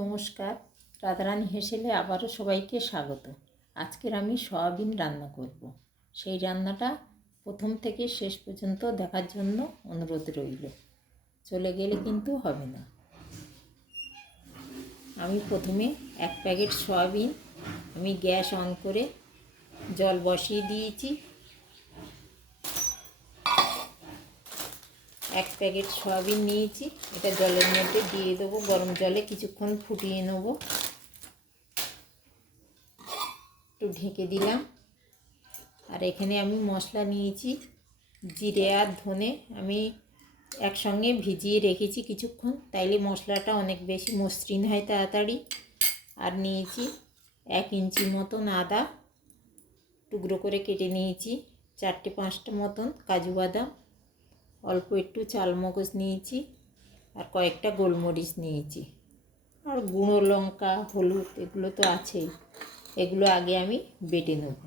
নমস্কার, রাধারানী হেসেলে আবারও সবাইকে স্বাগত। আজকের আমি সয়াবিন রান্না করব। সেই রান্নাটা প্রথম থেকে শেষ পর্যন্ত দেখার জন্য অনুরোধ রইল। চলে গেলে কিন্তু হবে না। আমি প্রথমে 1 প্যাকেট সয়াবিন আমি গ্যাস অন করে জল বসিয়ে দিয়েছি। 1 প্যাকেট সয়াবিন নিয়েছি, এটা জলের মধ্যে দিয়ে দেবো। গরম জলে কিছুক্ষণ ফুটিয়ে নেব। একটু ঢেকে দিলাম। আর এখানে আমি মশলা নিয়েছি, জিরে আর ধনে আমি একসঙ্গে ভিজিয়ে রেখেছি কিছুক্ষণ, তাইলে মশলাটা অনেক বেশি মসৃণ হয় তাড়াতাড়ি। আর নিয়েছি 1 ইঞ্চি মতন আদা টুকরো করে কেটে নিয়েছি, 4-5টা মতন কাজু বাদাম, অল্প একটু চালমগজ নিয়েছি, আর কয়েকটা গোলমরিচ নিয়েছি। আর গুঁড়ো লঙ্কা, হলুদ এগুলো তো আছেই, এগুলো আগে আমি বেটে নেব।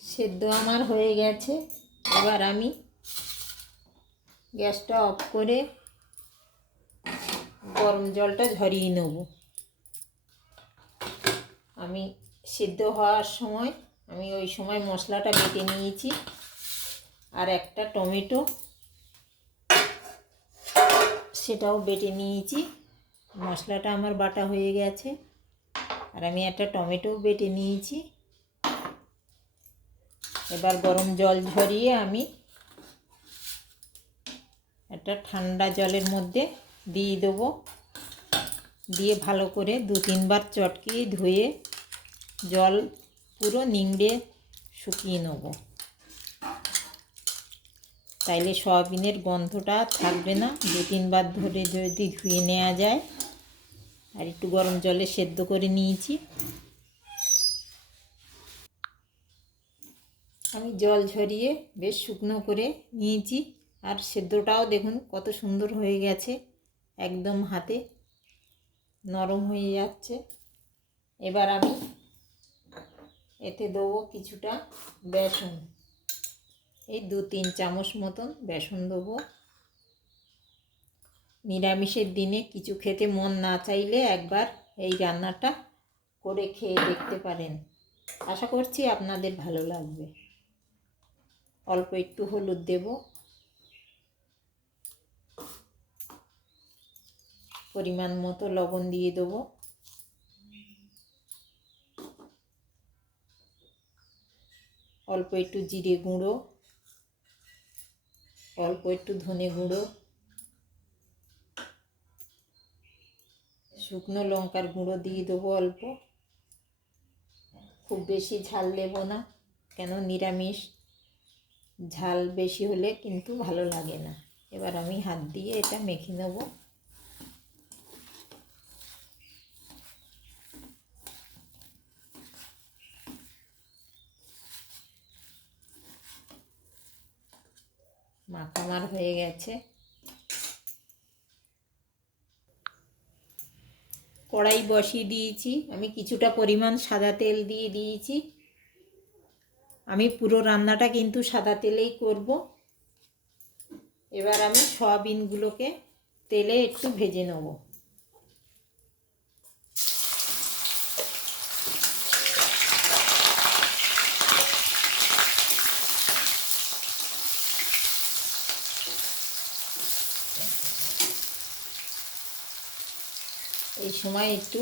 সেদ্ধ আমার হয়ে গেছে। এবার আমি গ্যাসটা অফ করে গরম জলটা ঝরিয়ে নেব। আমি সেদ্ধ হওয়ার সময় ওই সময় মশলাটা বেটে নিয়েছি। আর একটা টমেটো, সেটাও বেটে নিয়েছি। মশলাটা আমার বাটা হয়ে গেছে। আর আমি একটা টমেটো বেটে নিয়েছি। এবার গরম জল ঝরিয়ে আমি একটা ঠান্ডা জলের মধ্যে দিয়ে দেবো। দিয়ে ভালো করে 2-3 বার চটকিয়ে ধুয়ে জল পুরো নিংড়ে শুকিয়ে নেব। তাইলে সয়াবিনের গন্ধটা থাকবে না। 2-3 বার ধরে যদি ধুয়ে নেওয়া যায়। আর একটু গরম জলে সেদ্ধ করে নিয়েছি। আমি জল ঝরিয়ে বেশ শুকনো করে নিয়েছি। আর সেদ্ধটাও দেখুন কত সুন্দর হয়ে গেছে, একদম হাতে নরম হয়ে যাচ্ছে। এবার আমি এতে দেবো কিছুটা বেসন, এই 2-3 চামচ মতন বেসন দেবো। নিরামিষের দিনে কিছু খেতে মন না চাইলে একবার এই রান্নাটা করে খেয়ে দেখতে পারেন। আশা করছি আপনাদের ভালো লাগবে। অল্প একটু হলুদ দেব, পরিমাণ মতো লবণ দিয়ে দেবো, অল্প একটু জিরে গুঁড়ো, অল্প একটু ধনে গুঁড়ো, শুকনো লঙ্কার গুঁড়ো দিয়ে দেবো অল্প। খুব বেশি ঝাল দেবো না, কেন নিরামিষ ঝাল বেশি হলে কিন্তু ভালো লাগে না। এবার আমি হাত দিয়ে এটা মেখে নেব। মাখা আমার হয়ে গেছে। কড়াই বসিয়ে দিয়েছি, আমি কিছুটা পরিমাণ সাদা তেল দিয়ে দিয়েছি। আমি পুরো রান্নাটা কিন্তু সাদা তেলেই করব। এবার আমি সয়াবিনগুলোকে তেলে একটু ভেজে নেব। এই সময় একটু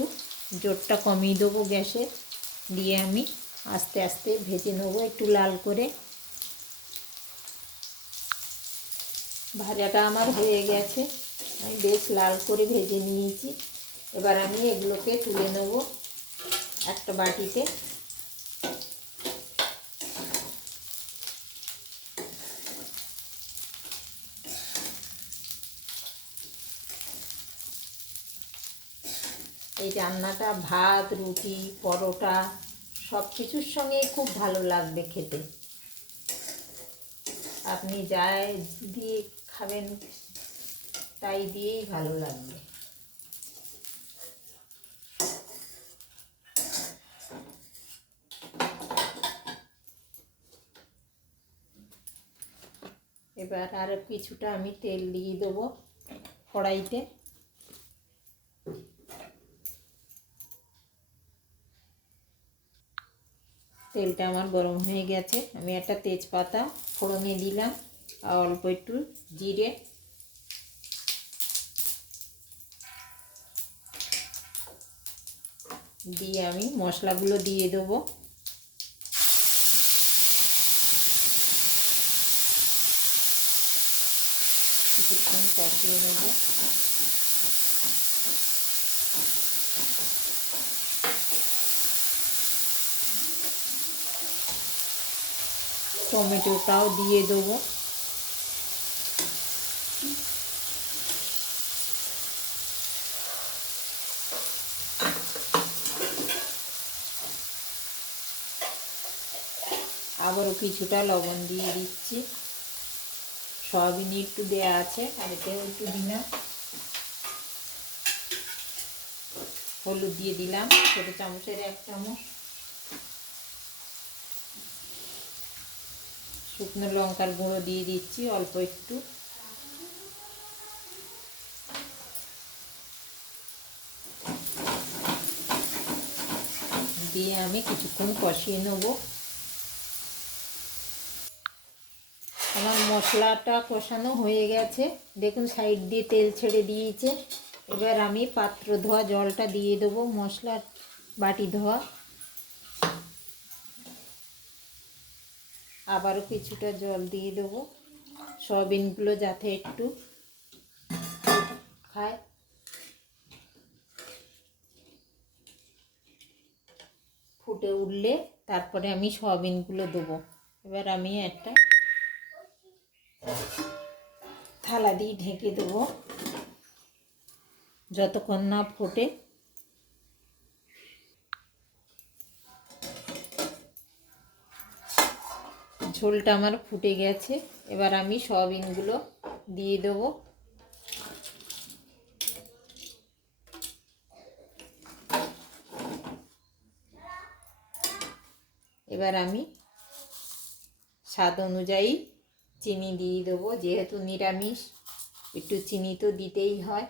জোরটা কমিয়ে দেবো গ্যাসে, দিয়ে আমি আস্তে আস্তে ভেজে নেবো একটু লাল করে। ভাজাটা আমার হয়ে গেছে, আমি বেশ লাল করে ভেজে নিয়েছি। এবার আমি এগুলোকে তুলে নেব একটা বাটিতে। এই রান্নাটা ভাত, রুটি, পরোটা সব কিছুর সঙ্গে খুব ভালো লাগবে খেতে। আপনি যাই দিয়ে খাবেন তাই দিয়েই ভালো লাগবে। এবার আরও কিছুটা আমি তেল দিয়ে দেবো কড়াইতে। তেলটা আমার গরম হয়ে গেছে, আমি একটা তেজপাতা ফোড়নে দিলাম আর অল্প একটু জিরে, দিয়ে আমি মশলাগুলো দিয়ে দেবো। কিছুক্ষণ কষিয়ে নেব। টমেটোটাও দিয়ে দেবো। আবারও কিছুটা লবণ দিয়ে দিচ্ছি। সয়াবিনে একটু দেওয়া আছে আর এতেও একটু দিলাম। হলুদ দিয়ে দিলাম ছোটো চামচের 1 চামচ। শুকনো লঙ্কার গুঁড়ো দিয়ে দিচ্ছি অল্প একটু। দিয়ে আমি কিছুক্ষণ কষিয়ে নেব। আমার মশলাটা কষানো হয়ে গেছে, দেখুন সাইড দিয়ে তেল ছেড়ে দিয়েছে। এবার আমি পাত্র ধোয়া জলটা দিয়ে দেবো, মশলার বাটি ধোয়া। আবারও কিছুটা জল দিয়ে দেবো, সয়াবিনগুলো যাতে একটু খায়। ফুটে উঠলে তারপরে আমি সয়াবিনগুলো দেবো। এবার আমি একটা থালা দিয়ে ঢেকে দেবো যতক্ষণ না ফোটে। ঝোলটা আমার ফুটে গেছে, এবার আমি সয়াবিনগুলো দিয়ে দেবো। এবার আমি স্বাদ অনুযায়ী চিনি দিয়ে দেবো, যেহেতু নিরামিষ একটু চিনি তো দিতেই হয়,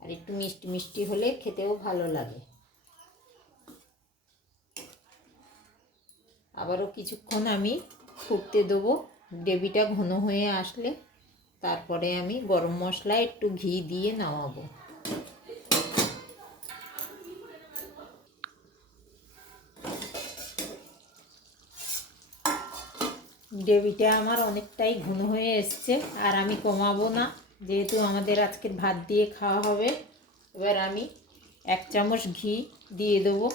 আর একটু মিষ্টি মিষ্টি হলে খেতেও ভালো লাগে। আবারও কিছুক্ষণ আমি ফুটতে দেবো। গ্রেভিটা ঘন হয়ে আসলে তারপরে আমি গরম মশলা একটু ঘি দিয়ে নামাবো। গ্রেভিটা আমার অনেকটাই ঘন হয়ে এসছে, আর আমি কমাবো না, যেহেতু আমাদের আজকের ভাত দিয়ে খাওয়া হবে। এবার আমি 1 চামচ ঘি দিয়ে দেবো।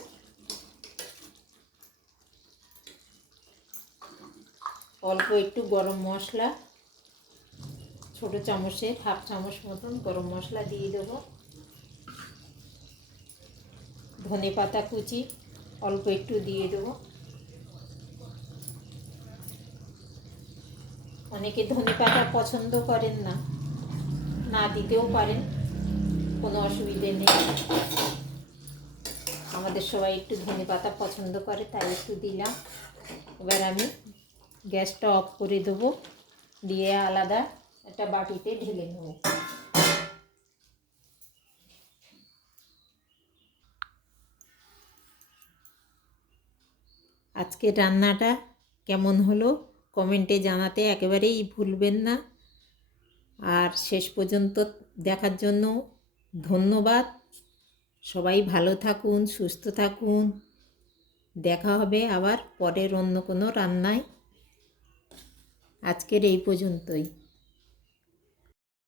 অল্প একটু গরম মশলা, ছোটো চামচের 1/2 চামচ মতন গরম মশলা দিয়ে দেবো। ধনে পাতা কুচি অল্প একটু দিয়ে দেবো। অনেকে ধনে পাতা পছন্দ করেন না, না দিতেও পারেন, কোনো অসুবিধে নেই। আমাদের সবাই একটু ধনে পাতা পছন্দ করে, তাই একটু দিলাম। এবার আমি গ্যাসটা অফ করে দেবো, দিয়ে আলাদা একটা বাটিতে ঢেলে নেব। আজকের রান্নাটা কেমন হলো কমেন্টে জানাতে একেবারেই ভুলবেন না। আর শেষ পর্যন্ত দেখার জন্য ধন্যবাদ। সবাই ভালো থাকুন, সুস্থ থাকুন। দেখা হবে আবার পরের অন্য কোনো রান্নায়। আজকের এই পর্যন্তই।